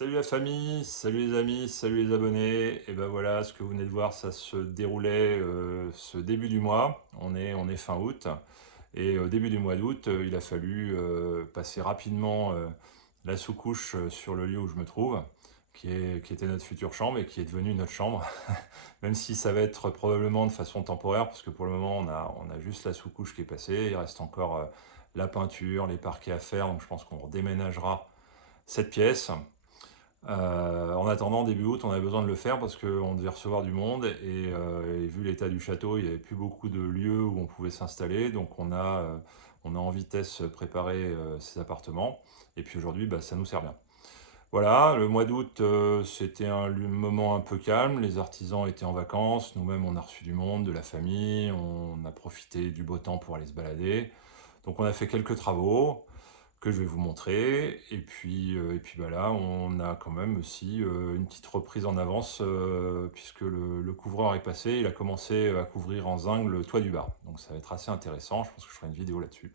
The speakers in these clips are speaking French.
Salut la famille, salut les amis, salut les abonnés. Et ben voilà, ce que vous venez de voir, ça se déroulait ce début du mois. On est fin août. Et au début du mois d'août, il a fallu passer rapidement la sous-couche sur le lieu où je me trouve, qui était notre future chambre et qui est devenue notre chambre. Même si ça va être probablement de façon temporaire, parce que pour le moment, on a juste la sous-couche qui est passée. Il reste encore la peinture, les parquets à faire. Donc je pense qu'on redéménagera cette pièce. En attendant, début août, on avait besoin de le faire parce qu'on devait recevoir du monde et vu l'état du château, il n'y avait plus beaucoup de lieux où on pouvait s'installer. Donc on a en vitesse préparé ces appartements. Et puis aujourd'hui, bah, ça nous sert bien. Voilà, le mois d'août, c'était un moment un peu calme. Les artisans étaient en vacances. Nous-mêmes, on a reçu du monde, de la famille. On a profité du beau temps pour aller se balader. Donc on a fait quelques travaux que je vais vous montrer. Et puis bah là, on a quand même aussi une petite reprise en avance puisque le couvreur est passé. Il a commencé à couvrir en zinc le toit du bar. Donc ça va être assez intéressant. Je pense que je ferai une vidéo là-dessus.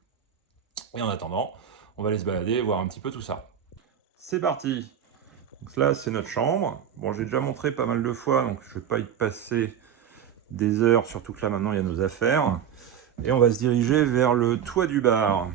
Et en attendant, on va aller se balader et voir un petit peu tout ça. C'est parti! Donc là, c'est notre chambre. Bon, j'ai déjà montré pas mal de fois, donc je ne vais pas y passer des heures, surtout que là, maintenant, il y a nos affaires. Et on va se diriger vers le toit du bar.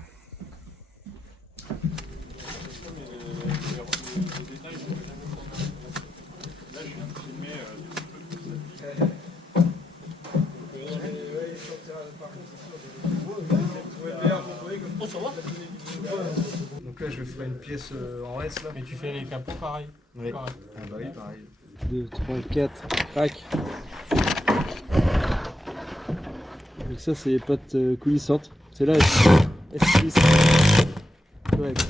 Donc là, je ferai une pièce en S là. Mais tu fais les capots pareil. Oui. Pareil. Ah bah oui, pareil. 2, 3, 4, crac. Donc ça, c'est les pattes coulissantes. C'est là, elles se glissent. Correct.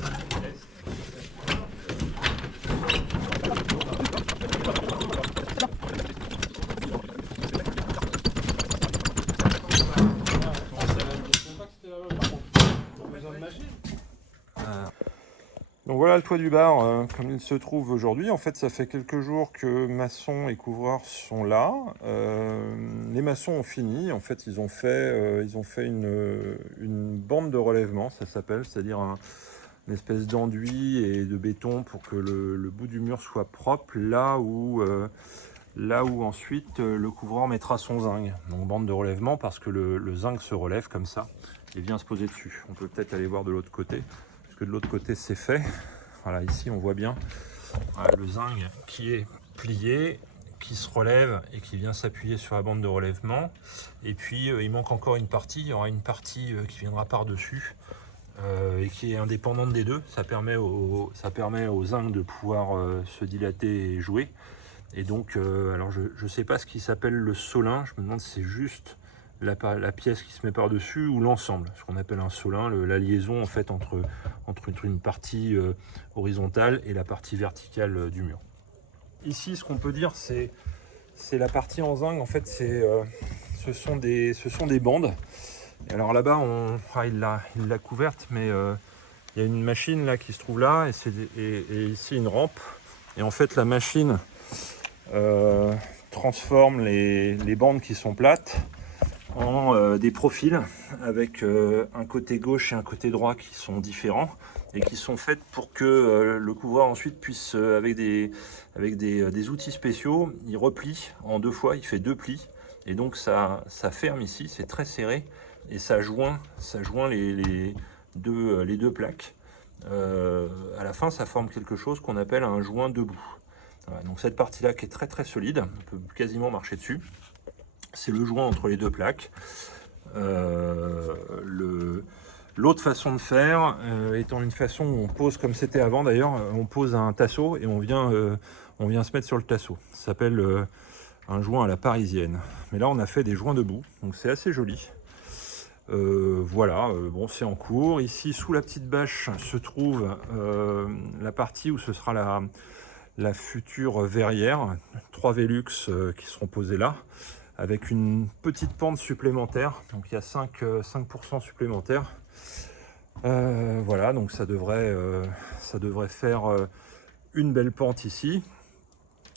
Donc voilà le toit du bar comme il se trouve aujourd'hui. En fait, ça fait quelques jours que maçons et couvreurs sont là. Les maçons ont fini. En fait, ils ont fait une bande de relèvement, ça s'appelle, c'est-à-dire une espèce d'enduit et de béton pour que le bout du mur soit propre là où ensuite le couvreur mettra son zinc. Donc bande de relèvement parce que le zinc se relève comme ça et vient se poser dessus. On peut peut-être aller voir de l'autre côté. De l'autre côté c'est fait. Voilà, ici on voit bien le zinc qui est plié, qui se relève et qui vient s'appuyer sur la bande de relèvement. Et puis il manque encore une partie, il y aura une partie qui viendra par-dessus et qui est indépendante des deux. Ça permet au zinc de pouvoir se dilater et jouer. Et donc, alors je ne sais pas ce qui s'appelle le solin, je me demande si c'est juste la pièce qui se met par-dessus ou l'ensemble, ce qu'on appelle un solin, la liaison en fait entre une partie horizontale et la partie verticale du mur. Ici, ce qu'on peut dire, c'est la partie en zinc, en fait, ce sont des bandes. Et alors là-bas, il l'a couverte, mais il y a une machine là qui se trouve là, et ici une rampe. Et en fait, la machine transforme les bandes qui sont plates en des profils avec un côté gauche et un côté droit qui sont différents et qui sont faites pour que le couvreur ensuite puisse, avec des outils spéciaux, il replie en deux fois, il fait deux plis et donc ça ferme ici, c'est très serré et ça joint les deux plaques. À la fin, ça forme quelque chose qu'on appelle un joint debout. Voilà, donc cette partie là qui est très très solide, on peut quasiment marcher dessus. C'est le joint entre les deux plaques. L'autre façon de faire étant une façon où on pose comme c'était avant d'ailleurs, on pose un tasseau et on vient se mettre sur le tasseau. Ça s'appelle un joint à la parisienne. Mais là on a fait des joints debout, donc c'est assez joli. Voilà, bon c'est en cours. Ici sous la petite bâche se trouve la partie où ce sera la future verrière, 3 Velux qui seront posés là, avec une petite pente supplémentaire, donc il y a 5% supplémentaire. Voilà, donc ça devrait faire une belle pente ici,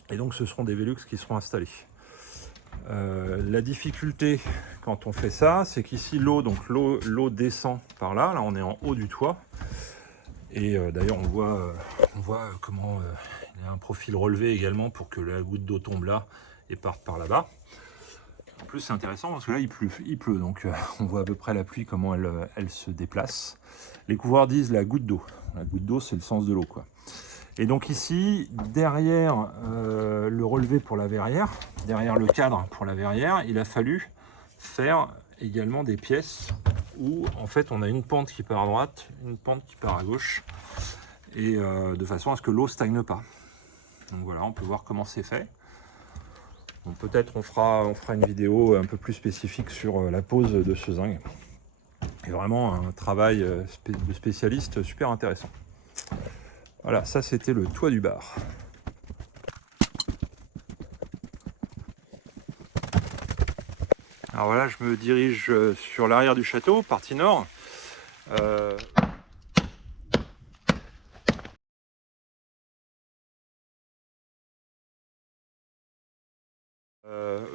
et donc ce seront des Velux qui seront installés. La difficulté quand on fait ça, c'est qu'ici l'eau descend par là on est en haut du toit, et d'ailleurs on voit comment Il y a un profil relevé également pour que la goutte d'eau tombe là et parte par là-bas. En plus, c'est intéressant parce que là, il pleut, donc on voit à peu près la pluie, comment elle se déplace. Les couvreurs disent la goutte d'eau. La goutte d'eau, c'est le sens de l'eau, quoi. Et donc ici, derrière le relevé pour la verrière, derrière le cadre pour la verrière, il a fallu faire également des pièces où en fait on a une pente qui part à droite, une pente qui part à gauche, et de façon à ce que l'eau stagne pas. Donc voilà, on peut voir comment c'est fait. Peut-être on fera une vidéo un peu plus spécifique sur la pose de ce zinc. Et vraiment un travail de spécialiste super intéressant. Voilà, ça c'était le toit du bar. Alors voilà, je me dirige sur l'arrière du château, partie nord.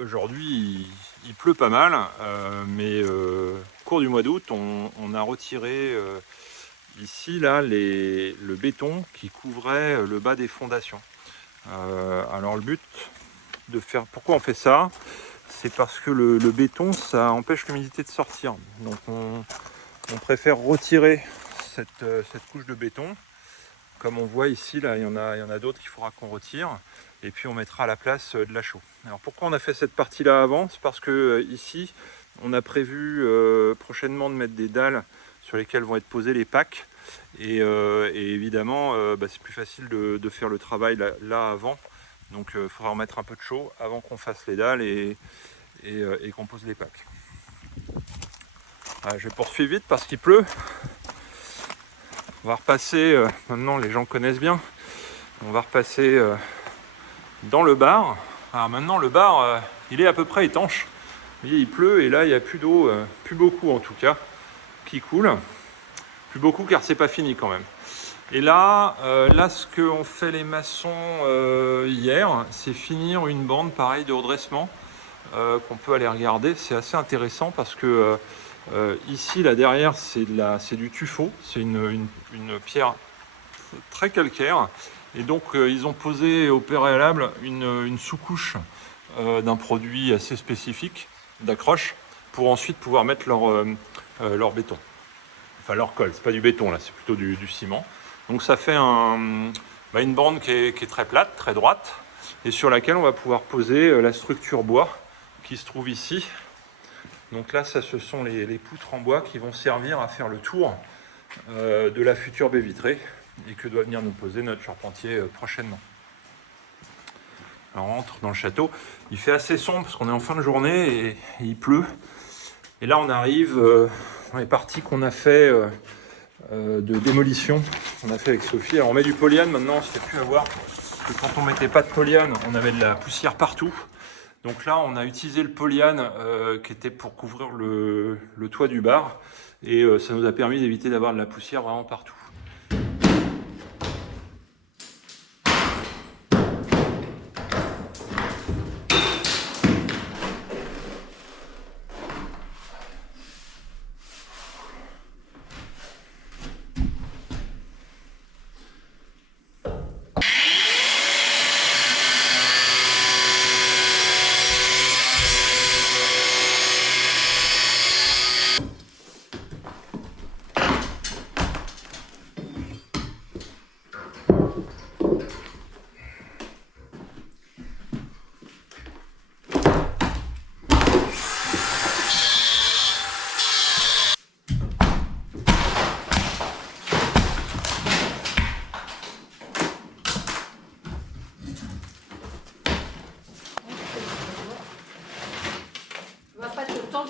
Aujourd'hui, il pleut pas mal, mais au cours du mois d'août, on a retiré ici là, le béton qui couvrait le bas des fondations. Alors le but de faire... Pourquoi on fait ça? C'est parce que le béton, ça empêche l'humidité de sortir. Donc on préfère retirer cette couche de béton. Comme on voit ici, là, il y en a d'autres qu'il faudra qu'on retire. Et puis on mettra à la place de la chaux. Alors pourquoi on a fait cette partie-là avant? C'est parce que ici, on a prévu prochainement de mettre des dalles sur lesquelles vont être posés les packs. Et évidemment, c'est plus facile de faire le travail là avant. Donc il faudra remettre un peu de chaux avant qu'on fasse les dalles et qu'on pose les packs. Je vais poursuivre vite parce qu'il pleut. On va repasser, maintenant les gens connaissent bien, on va repasser dans le bar. Alors maintenant le bar, il est à peu près étanche. Vous voyez, il pleut et là il n'y a plus d'eau, plus beaucoup en tout cas, qui coule. Plus beaucoup car c'est pas fini quand même. Et là, ce qu'ont fait les maçons hier, c'est finir une bande pareille de redressement qu'on peut aller regarder. C'est assez intéressant parce que ici, là derrière, c'est du tuffeau. C'est une pierre très calcaire. Et donc, ils ont posé au préalable une sous-couche d'un produit assez spécifique d'accroche pour ensuite pouvoir mettre leur béton. Enfin, leur colle. C'est pas du béton, là, c'est plutôt du ciment. Donc, ça fait une bande qui est très plate, très droite, et sur laquelle on va pouvoir poser la structure bois qui se trouve ici. Donc là, ce sont les poutres en bois qui vont servir à faire le tour de la future baie vitrée et que doit venir nous poser notre charpentier prochainement. Alors on rentre dans le château. Il fait assez sombre parce qu'on est en fin de journée et il pleut. Et là, on arrive dans les parties qu'on a fait de démolition. On a fait avec Sophie. Alors on met du polyane maintenant, on ne se fait plus avoir. Parce que quand on mettait pas de polyane, on avait de la poussière partout. Donc là, on a utilisé le polyane qui était pour couvrir le toit du bar. Et ça nous a permis d'éviter d'avoir de la poussière vraiment partout.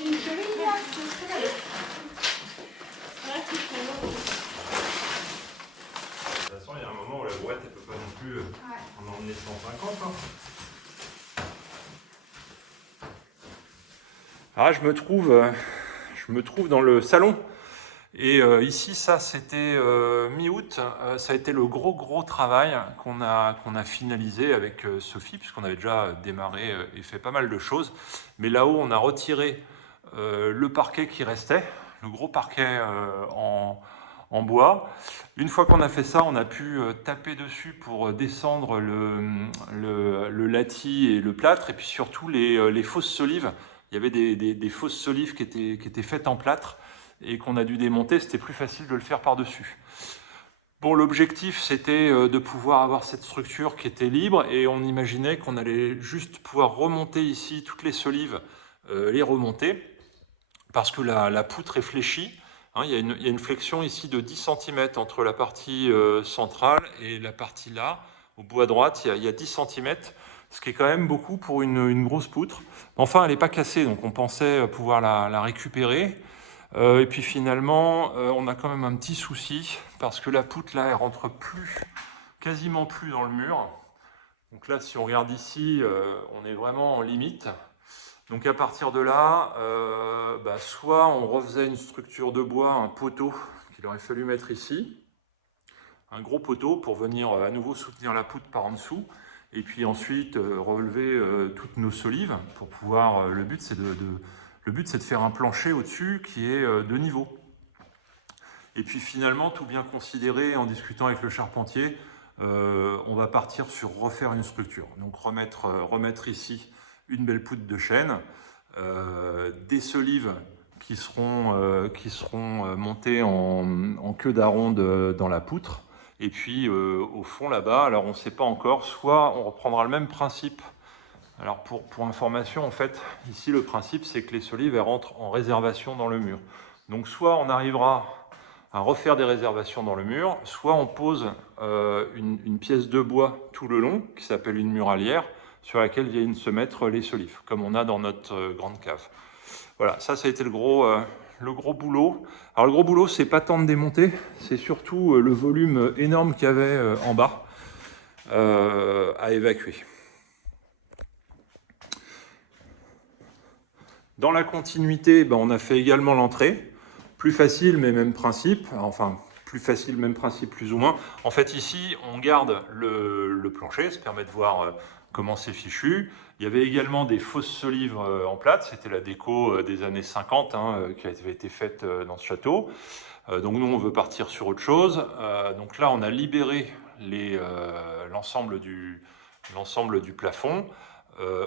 Une cheville là. De toute façon, il y a un moment où la brouette ne peut pas non plus en emmener 150. Hein. Alors, je me trouve dans le salon. Et ici, ça, c'était mi-août. Ça a été le gros travail qu'on a finalisé avec Sophie, puisqu'on avait déjà démarré et fait pas mal de choses. Mais là-haut, on a retiré le parquet qui restait, le gros parquet en bois. Une fois qu'on a fait ça, on a pu taper dessus pour descendre le latis et le plâtre, et puis surtout les fausses solives. Il y avait des fausses solives qui étaient faites en plâtre et qu'on a dû démonter. C'était plus facile de le faire par-dessus. Bon, l'objectif, c'était de pouvoir avoir cette structure qui était libre, et on imaginait qu'on allait juste pouvoir remonter ici toutes les solives, les remonter, parce que la poutre est fléchie. Hein, il y a une flexion ici de 10 cm entre la partie centrale et la partie là. Au bout à droite, il y a 10 cm, ce qui est quand même beaucoup pour une grosse poutre. Enfin, elle n'est pas cassée, donc on pensait pouvoir la récupérer. Et puis finalement, on a quand même un petit souci, parce que la poutre là, elle rentre quasiment plus dans le mur. Donc là, si on regarde ici, on est vraiment en limite. Donc à partir de là, soit on refaisait une structure de bois, un poteau qu'il aurait fallu mettre ici, un gros poteau pour venir à nouveau soutenir la poutre par en dessous, et puis ensuite relever toutes nos solives pour pouvoir. Le but c'est de faire un plancher au-dessus qui est de niveau. Et puis finalement, tout bien considéré, en discutant avec le charpentier, on va partir sur refaire une structure. Donc remettre ici une belle poutre de chêne, des solives qui seront montées en queue d'aronde dans la poutre, et puis au fond là-bas, alors on ne sait pas encore, soit on reprendra le même principe. Alors pour information, en fait, ici le principe c'est que les solives elles rentrent en réservation dans le mur. Donc soit on arrivera à refaire des réservations dans le mur, soit on pose une pièce de bois tout le long, qui s'appelle une muralière, sur laquelle viennent se mettre les solives, comme on a dans notre grande cave. Voilà, ça a été le gros boulot. Alors le gros boulot, c'est pas tant de démonter, c'est surtout le volume énorme qu'il y avait en bas à évacuer. Dans la continuité, on a fait également l'entrée. Plus facile, mais même principe. Enfin, plus facile, même principe, plus ou moins. En fait, ici, on garde le plancher, ça permet de voir comment c'est fichu. Il y avait également des fausses solives en plâtre. C'était la déco des années 50 qui avait été faite dans ce château. Donc nous, on veut partir sur autre chose. Donc là, on a libéré l'ensemble du plafond.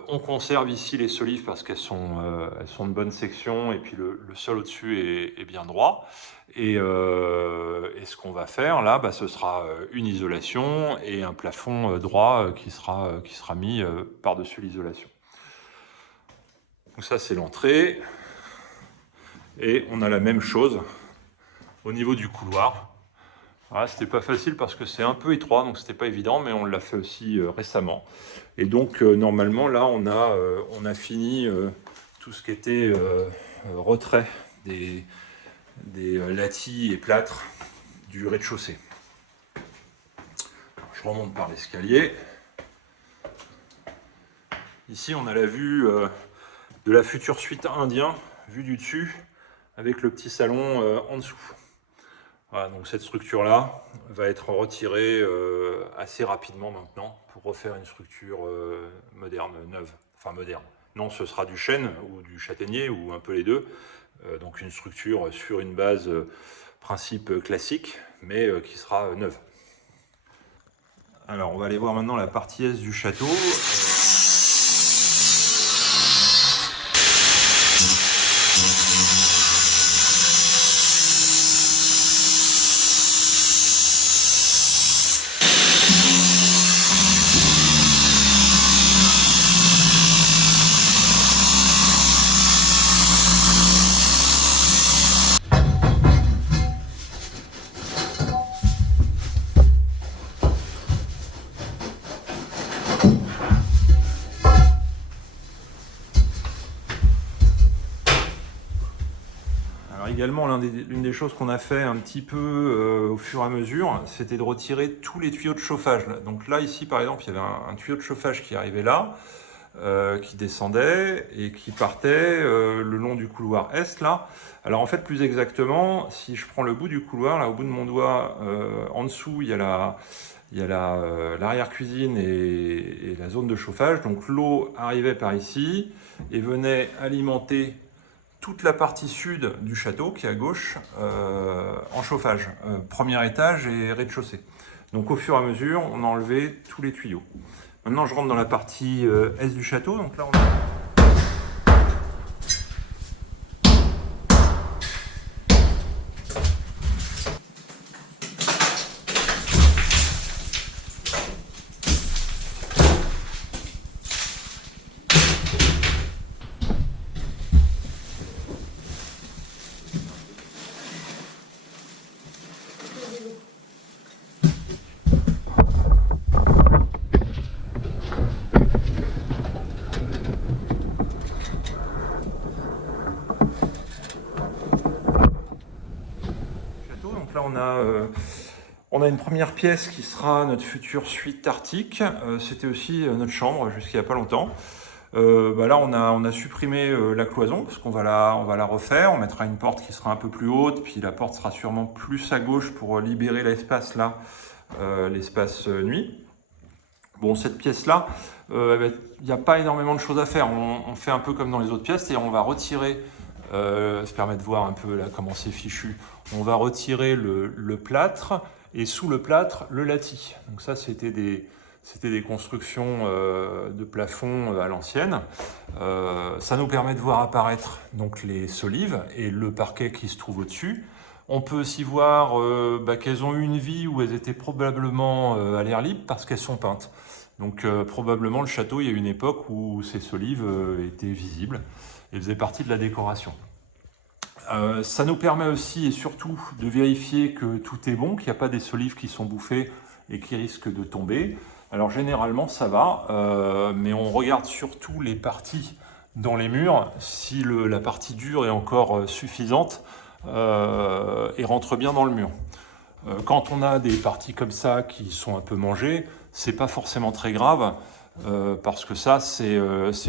On conserve ici les solives parce qu'elles sont de bonne section, et puis le sol au-dessus est bien droit. Et ce qu'on va faire là, ce sera une isolation et un plafond droit qui sera mis par-dessus l'isolation. Donc ça, c'est l'entrée. Et on a la même chose au niveau du couloir. Voilà, c'était pas facile parce que c'est un peu étroit, donc c'était pas évident, mais on l'a fait aussi récemment. Et donc normalement là on a fini tout ce qui était retrait des latis et plâtres du rez-de-chaussée. Je remonte par l'escalier. Ici on a la vue de la future suite indien, vue du dessus, avec le petit salon en dessous. Voilà, donc cette structure-là va être retirée assez rapidement maintenant pour refaire une structure moderne, neuve. Enfin moderne. Non, ce sera du chêne ou du châtaignier ou un peu les deux. Donc une structure sur une base principe classique, mais qui sera neuve. Alors on va aller voir maintenant la partie est du château. Également, l'une des choses qu'on a fait un petit peu au fur et à mesure, c'était de retirer tous les tuyaux de chauffage. Donc là, ici, par exemple, il y avait un tuyau de chauffage qui arrivait là, qui descendait et qui partait le long du couloir est, là. Alors en fait, plus exactement, si je prends le bout du couloir, là, au bout de mon doigt, en dessous, il y a l'arrière-cuisine et la zone de chauffage. Donc l'eau arrivait par ici et venait alimenter toute la partie sud du château, qui est à gauche, en chauffage, premier étage et rez-de-chaussée. Donc au fur et à mesure, on a enlevé tous les tuyaux. Maintenant, je rentre dans la partie est du château. Donc là, on a... Donc là, on a une première pièce qui sera notre future suite arctique. C'était aussi notre chambre jusqu'il n'y a pas longtemps. Là, on a supprimé la cloison parce qu'on va la refaire. On mettra une porte qui sera un peu plus haute, puis la porte sera sûrement plus à gauche pour libérer l'espace là, l'espace nuit. Bon, cette pièce-là, il n'y a pas énormément de choses à faire. On fait un peu comme dans les autres pièces, c'est-à-dire on va retirer, ça permet de voir un peu là comment c'est fichu. On va retirer le plâtre et sous le plâtre, le lati. Donc ça, c'était des constructions de plafond à l'ancienne. Ça nous permet de voir apparaître donc les solives et le parquet qui se trouve au-dessus. On peut aussi voir qu'elles ont eu une vie où elles étaient probablement à l'air libre parce qu'elles sont peintes. Donc probablement le château, il y a une époque où ces solives étaient visibles et faisaient partie de la décoration. Ça nous permet aussi et surtout de vérifier que tout est bon, qu'il n'y a pas des solives qui sont bouffées et qui risquent de tomber. Alors généralement ça va, mais on regarde surtout les parties dans les murs, si la partie dure est encore suffisante et rentre bien dans le mur. Quand on a des parties comme ça qui sont un peu mangées, c'est pas forcément très grave, parce que ça c'est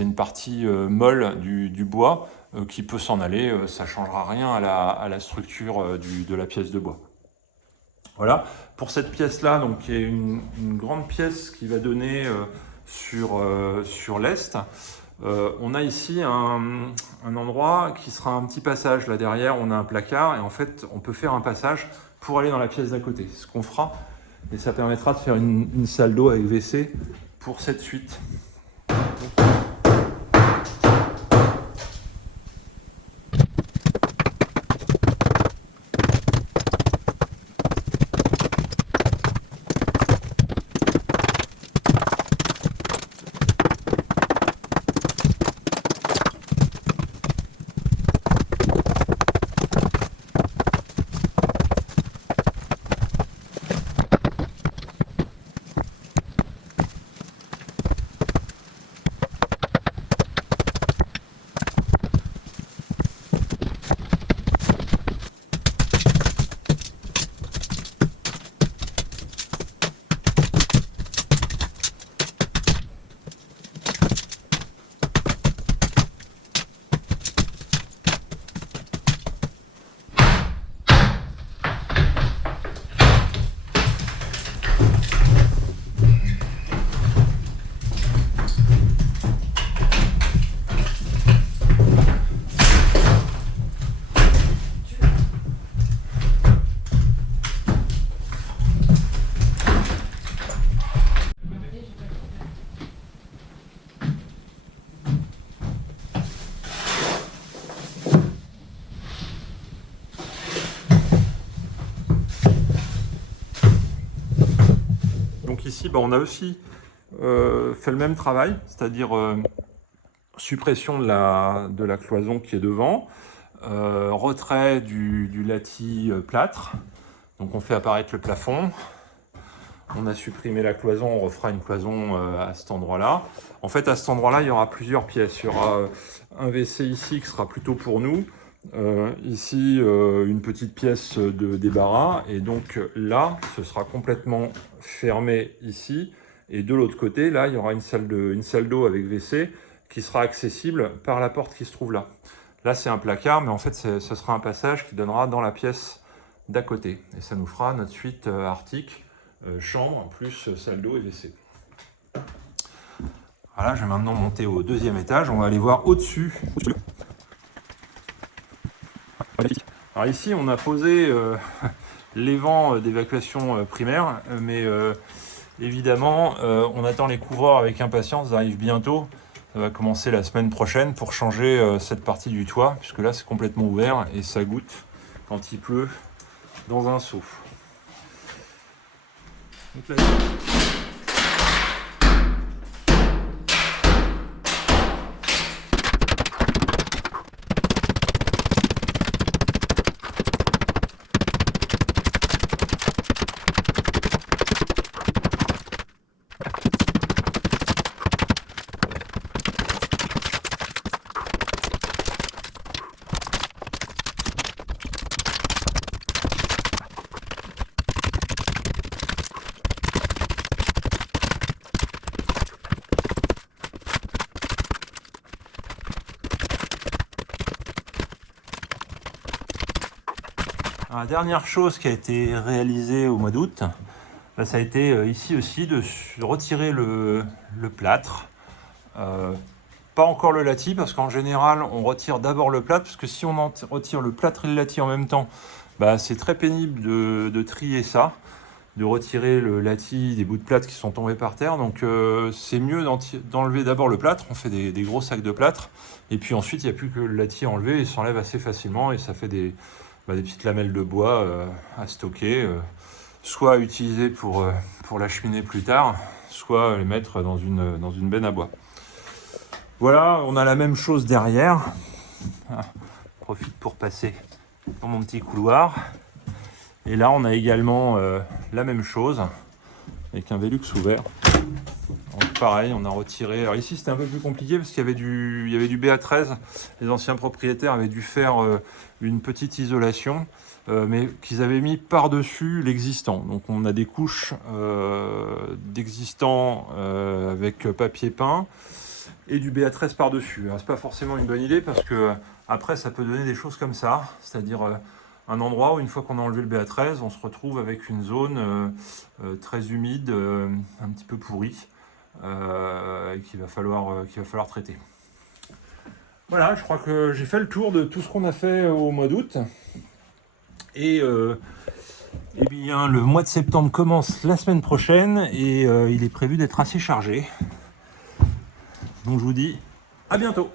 une partie molle du bois qui peut s'en aller, ça changera rien à la structure de la pièce de bois. Voilà, pour cette pièce-là, donc qui est une grande pièce qui va donner sur l'est, on a ici un endroit qui sera un petit passage. Là derrière, on a un placard et en fait, on peut faire un passage pour aller dans la pièce d'à côté. Ce qu'on fera, et ça permettra de faire une salle d'eau avec WC pour cette suite. Donc ici, on a aussi fait le même travail, c'est-à-dire suppression de la cloison qui est devant, retrait du lati plâtre, donc on fait apparaître le plafond, on a supprimé la cloison, on refera une cloison à cet endroit-là. En fait, à cet endroit-là, il y aura plusieurs pièces. Il y aura un WC ici qui sera plutôt pour nous, ici une petite pièce de débarras, et donc là, ce sera complètement fermé ici, et de l'autre côté, là, il y aura une salle d'eau avec WC qui sera accessible par la porte qui se trouve là. Là, c'est un placard, mais en fait, ce sera un passage qui donnera dans la pièce d'à côté. Et ça nous fera notre suite arctique, chambre, plus salle d'eau et WC. Voilà, je vais maintenant monter au deuxième étage. On va aller voir au-dessus. Alors ici, on a posé les vents d'évacuation primaire, mais évidemment, on attend les couvreurs avec impatience, ça arrive bientôt. Ça va commencer la semaine prochaine pour changer cette partie du toit, puisque là c'est complètement ouvert et ça goutte quand il pleut dans un seau. Donc là, la dernière chose qui a été réalisée au mois d'août, ça a été ici aussi de retirer le plâtre. Pas encore le latis, parce qu'en général on retire d'abord le plâtre, parce que si on retire le plâtre et le latis en même temps, c'est très pénible de trier ça, de retirer le latis des bouts de plâtre qui sont tombés par terre. Donc c'est mieux d'enlever d'abord le plâtre. On fait des gros sacs de plâtre, et puis ensuite il n'y a plus que le latis à enlever, et s'enlève assez facilement, et ça fait des petites lamelles de bois à stocker, soit à utiliser pour la cheminée plus tard, soit les mettre dans une benne à bois. Voilà, on a la même chose derrière. Je profite pour passer dans mon petit couloir. Et là, on a également la même chose, avec un Velux ouvert. Donc pareil, on a retiré... Alors ici, c'était un peu plus compliqué parce qu'il y avait du BA13. Les anciens propriétaires avaient dû faire une petite isolation, mais qu'ils avaient mis par-dessus l'existant. Donc on a des couches d'existant avec papier peint et du BA13 par-dessus. C'est pas forcément une bonne idée parce que après, ça peut donner des choses comme ça, c'est-à-dire un endroit où une fois qu'on a enlevé le BA13, on se retrouve avec une zone très humide, un petit peu pourrie, qu'il va falloir traiter. Voilà, je crois que j'ai fait le tour de tout ce qu'on a fait au mois d'août. Et bien, le mois de septembre commence la semaine prochaine et il est prévu d'être assez chargé. Donc je vous dis à bientôt.